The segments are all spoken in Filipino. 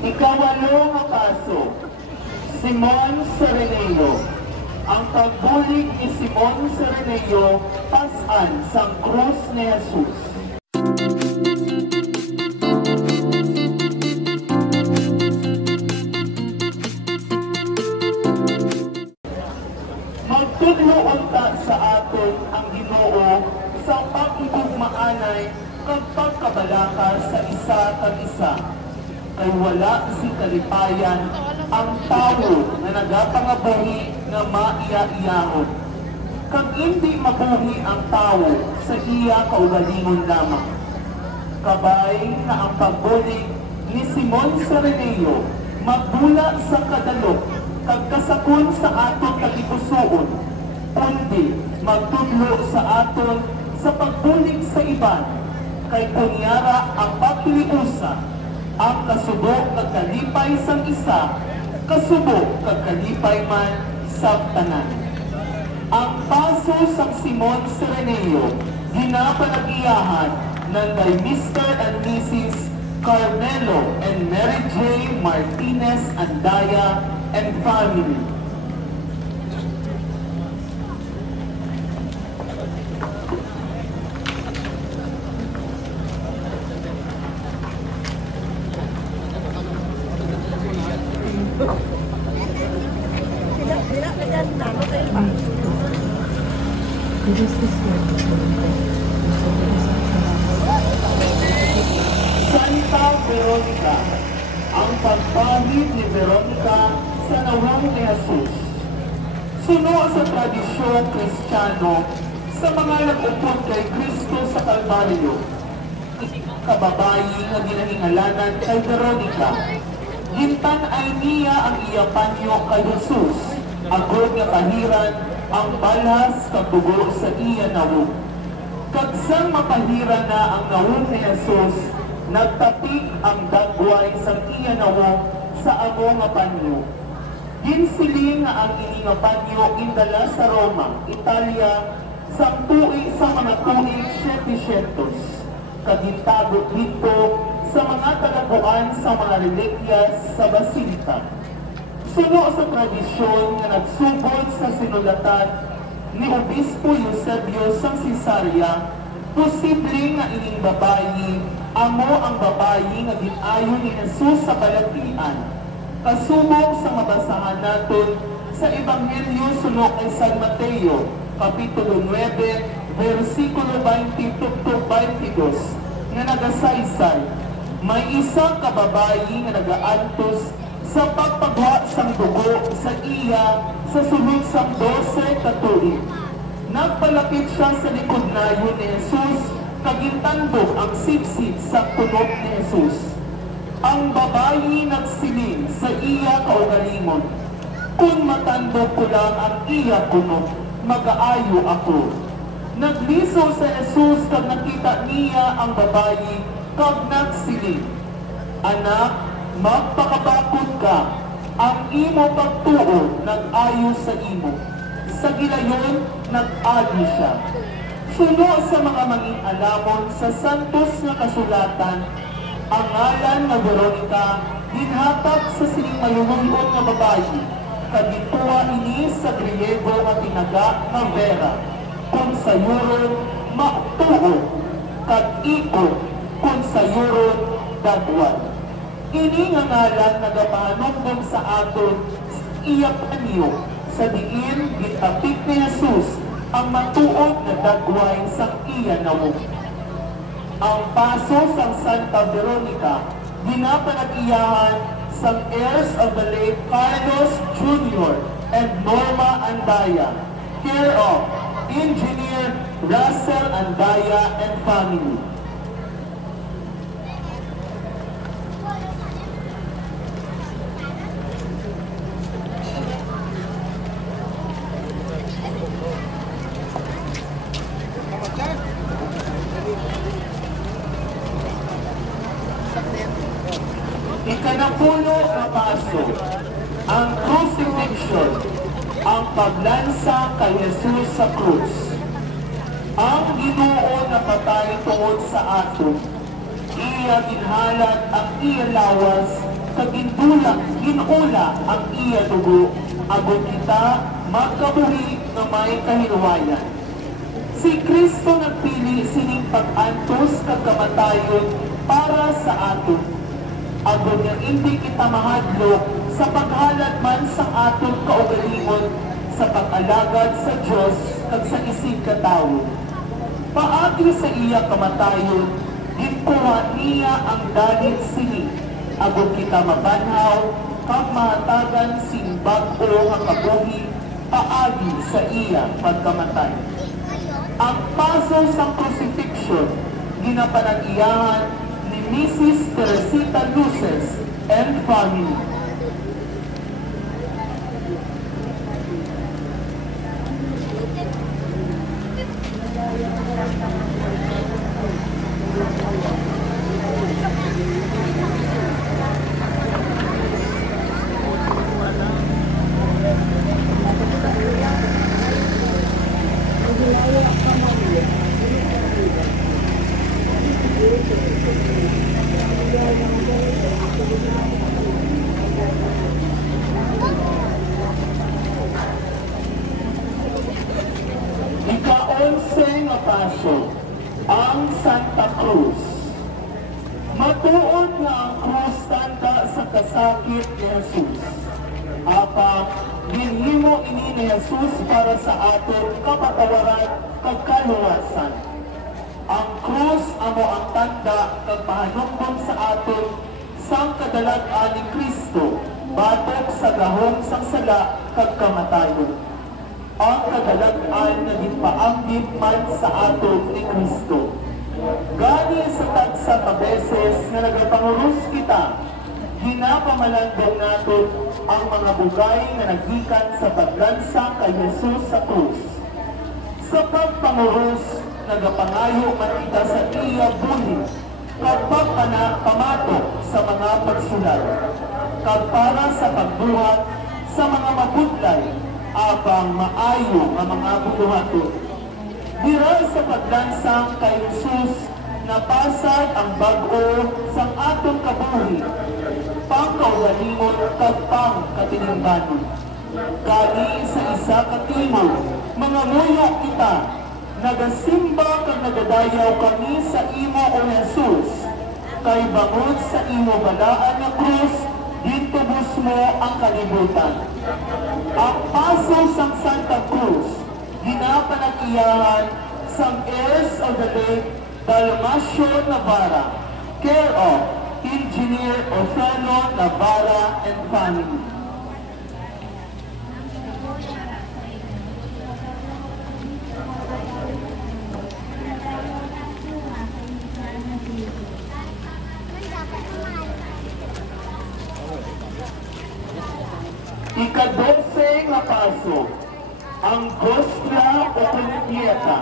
Ikawalo nga kaso, Simon Sereneo. Ang pagbulig ni Simon Sereneo pasan sang krus ni Jesus. Magtudlo unta sa aton ang Ginoo sa pag-igugmaanay kag pagkabalaka sa isa kag isa. Kay wala si kalipayan ang tao na nagapangabuhi nga maiya-iyahon. Kag hindi mabuhi ang tao sa iya kaugalingon lamang. Kabay na ang pagbulig ni Simon Sereneo magbula sa kadalok kag kasakon sa aton kalipusoon, kundi magtudlo sa aton sa pagbulig sa iban, kay kunyara ang pagkiliusa, ang kasubok kag kalipay sang isa, kasubok kag kalipay man sa tanan. Ang paso sang Simon Sereneo ginapanagiyahan ng kay Mr. and Mrs. Carmelo and Mary J. Martinez Andaya and family. Santa Veronica, ang pagpahid ni Veronica sa nawang ni Jesus. Suno sa tradisyon Kristiyano sa mga nag-upod kay Kristo sa Kalbaryo. Kababayi nga ginahingalanan kay Veronica. Gintan ay niya ang iyapanyo kay Jesus. Agod nga kahiran ang balas kabugo sa iya nawong. Kagsang mapahiran na ang nawong ni Jesus, nagtapik ang dagway sa iya nawong sa amo nga panyo. Ginsiling nga ang ini nga panyo indala sa Roma, Italia, sa mga tuig 700. Kagintago dito sa mga talaguan sa mga relikyas sa Basilika. Suno sa tradisyon na nagsugod sa sinulatan ni Obispo Eusebio sang Cesarea, posible nga ining babayi, amo ang babayi nga ginayon ni Jesus sa balatian. Kasubok sa mabasahan naton sa Ebanghelyo suno kay San Mateo, Kapitulo 9, versikulo 20-22, nga nagasaysay, may isang kababayi nga nagaantos sa pagpagwa sang dugo sa iya sa sulod sang 12 ka tuig. Nagpalapit siya sa likod nayon ni Jesus, kagintandog ang sipsip sa kunot ni Jesus. Ang babayi nagsiling sa iya kaugalingon, kung matandog ko lang ang iya kunot, mag-aayo ako. Nagliso sa Jesus kag nakita niya ang babayi, kag nagsiling, anak, magpakabakod ka, ang imo pagtuo nag-ayo sa imo. Sa gilayon, nag-agi siya. Suno sa mga mangin-alamon sa santos nga kasulatan, ang ngalan nga Veronica, ginhatag sa sining mayungon nga babayi, kagituwa ini sa Griego nga tinaga nga Vera, kung sayuron, maktuo, kag-iko, kung sayuron, dagwan. Ini nga ngalan nagapanugdog sa aton iya panyo sa diin gitapik ni Jesus ang matuod na dagway sa iya nawong. Ang paso sang Santa Veronica ginapanagiyahan sang heirs of the late Carlos Jr. and Norma Andaya, care of Engineer Russell Andaya and family. Ikanapulo na paso, ang crucifixion, ang paglansa kay Jesus sa krus. Ang Ginoo na patay tungod sa ato, iya ginhalad ang iya lawas ginula ang iya dugo, agon kita magkabuhi nga may kahilwayan. Si Kristo nagpili sining pag-antos kag kamatayon para sa aton. Agon nga hindi kita mahadlok sa paghalad man sa aton kaugalingon sa pag-alagad sa Dios kag sa isig katawo. Paagi sa iya kamatayon, ginkuha niya ang dalit sini. Agon kita mabanhaw kag mahatagan sing bag-o nga kabuhi paagi sa iya pagkamatay. Ang paso sa crucifixion ginapanag-iyahan ni Mrs. Teresita Luces and family. Ika-11 nga paso, ang Santa Cruz. Matuod nga ang krus tanda sa kasakit ni Jesus. Apa, ginhimo ini ni Jesus para sa aton kapatawaran kag kaluwasan. Ang krus amo ang tanda kag pahanungdom sa aton sang kadalag-an ni Kristo batok sa gahom sang sala kag kamatayon. Ang kadalag-an na ginpaambit man sa aton ni Kristo. Gani sa tagsa ka beses nga nagapangurus kita, ginapamalandong natin ang mga bugay na naggikan sa paglansa kay Jesus sa krus. Sa pagpangurus, nagapangayo man kita sa iya buhi, kapag pamatok sa mga pagsulat, kag para sa pagbuhat sa mga mabudlay, abang maayo ang mga buhaton. Dira sa paglansang kay Jesus, napasag ang bag-o sang atong kabuhi, pangkaugalingon kag pangkatiningbanon. Kani sa isa ka timog, mga nguya kita, nagasimba kag nagadayaw kami sa imo o Jesus, kay bangod sa imo balaan nga krus, ditubos mo ang kalibutan. Ang paso sang Santa Cruz, ginapanag-iyahan sang heirs of the late Dalmacio Navarra, care of Engineer Othello Navarra and family. Ika-12 nga paso, ang Gostra o Pieta.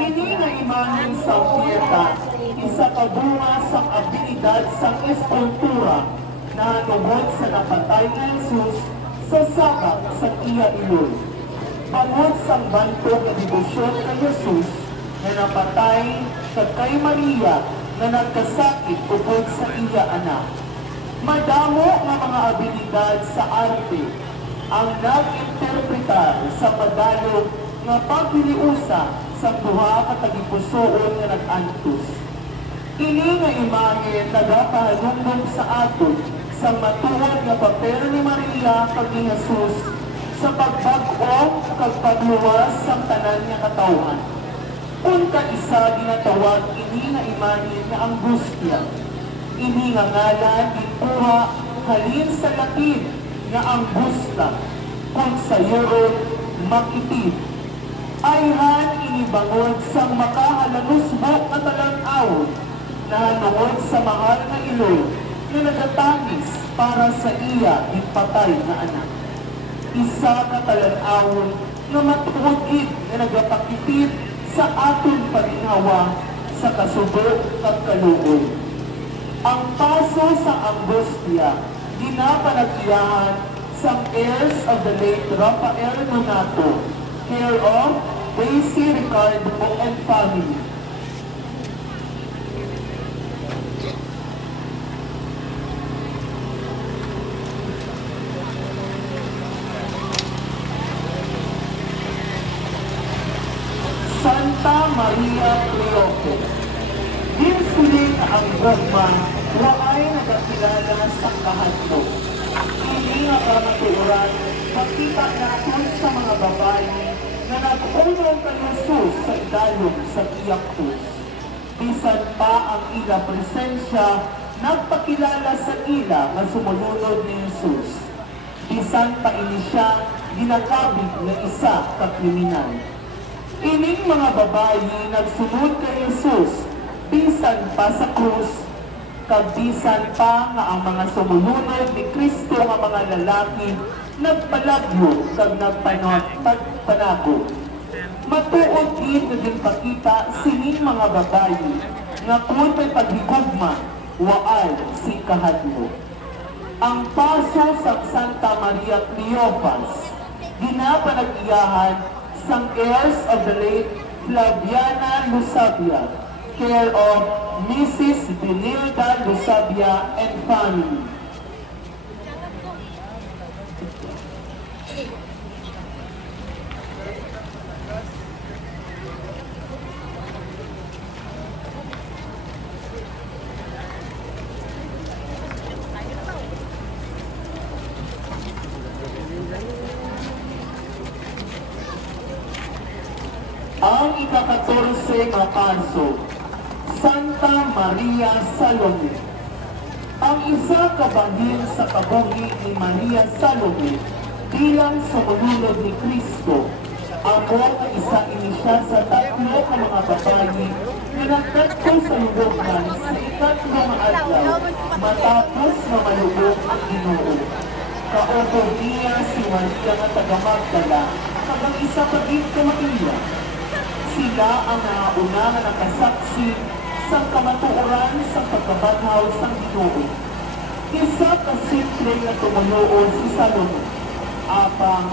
Kini nga imanin sa Pieta, isa ka bunga sa abilidad sa eskultura na hanungod sa napatay na Jesus sa sakap sa iya ilod. Bangod sa bantog na debosyon kay Jesus na napatay kay Maria na nagkasakit upod sa iya anak. Madamo nga mga abilidad sa arte ang nag-interpretar sa padalog nga paghiliusa sa duha ka tagipusoon nga nag-antos. Ini nga imahe nagapahanungdom sa aton sa matuod nga papel ni Maria kag ni Jesus sa pagbag-o kag pagluwas sa tanan nga katawhan. Kung kaisa ginatawag ini nga imahe nga angustia. Ini nga ngalan ikuha halin sa Latin nga anggusta, kung sa Europe makitid. Ayhan inibangod sang makahalanusbok na talang-awon na hanungod sa mahal na ilog na nagatangis para sa iya ipatay na anak. Isa ka talang-awon na matuod na nagapakitid sa aton paginhawa sa kasubo at kaluoy. Ang paso sa angustia, ginapanag-iyahan sa heirs of the late Rafael Donato, care of Daisy Ricardo and family. Maria Cleofe. Dinsuling ang gugma, waay nagakilala sa kahadlo. Ini nga kamatuoran, makita natin sa mga babae na nag-unong kay Jesus sa idalong sa Iyaktos. Bisan pa ang ila presensya, nagpakilala sa ila nga sumunod ni Jesus. Bisan pa ini siya, ginakabig na isa ka kriminal. Ining mga babae nagsunod kay Jesus, bisan pa sa krus, kabisan pa nga ang mga sumunod ni Kristo nga mga lalaki nagpalagyo kag nagpanago. Matuod din na din pakita sining mga babae nga kung may paghigugma, waay si kahadlo. Ang paso sa Santa Maria Cleophas, ginapanag-iyahan sang heirs of the late Flaviana Lusabia, care of Mrs. Benilda Lusabia and family. Ang ika-14 na kaso, Santa Maria Salome. Ang isa kabahin sa kabuhi ni Maria Salome bilang sumunod ni Kristo, amo ang isa ini siya sa tatlo ka mga babae na nagkatko sa lubungan sa ikatlo nga adlaw matapos na malubog ang Ginoo. Kaupo niya si Maria nga taga Magdala kag ang isa pa din ka Maria. Sila ang nauna na nakasaksi sa kamatuoran sa pagkabanhaw sa Ginoo. Isa ka simple na tumunuo si Salome. Apang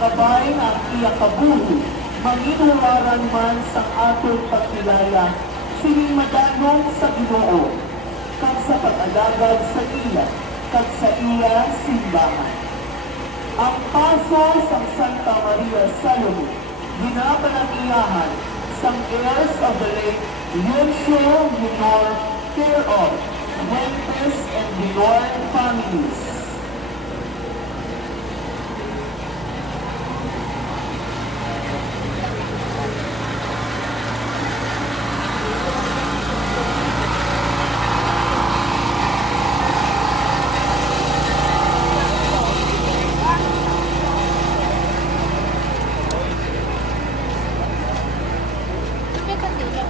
kabay na ang iya kabuhi, manginularan man sa atong pagkilala, sining madanong sa Ginoo, kag sa pag-alagad sa iya, kag sa iya simbahan. Ang paso sa Santa Maria Salome, ginapanag-iyahan sang heirs of the late Lucio Minor, care of Fuentes and Minor families. Tapi kan tidak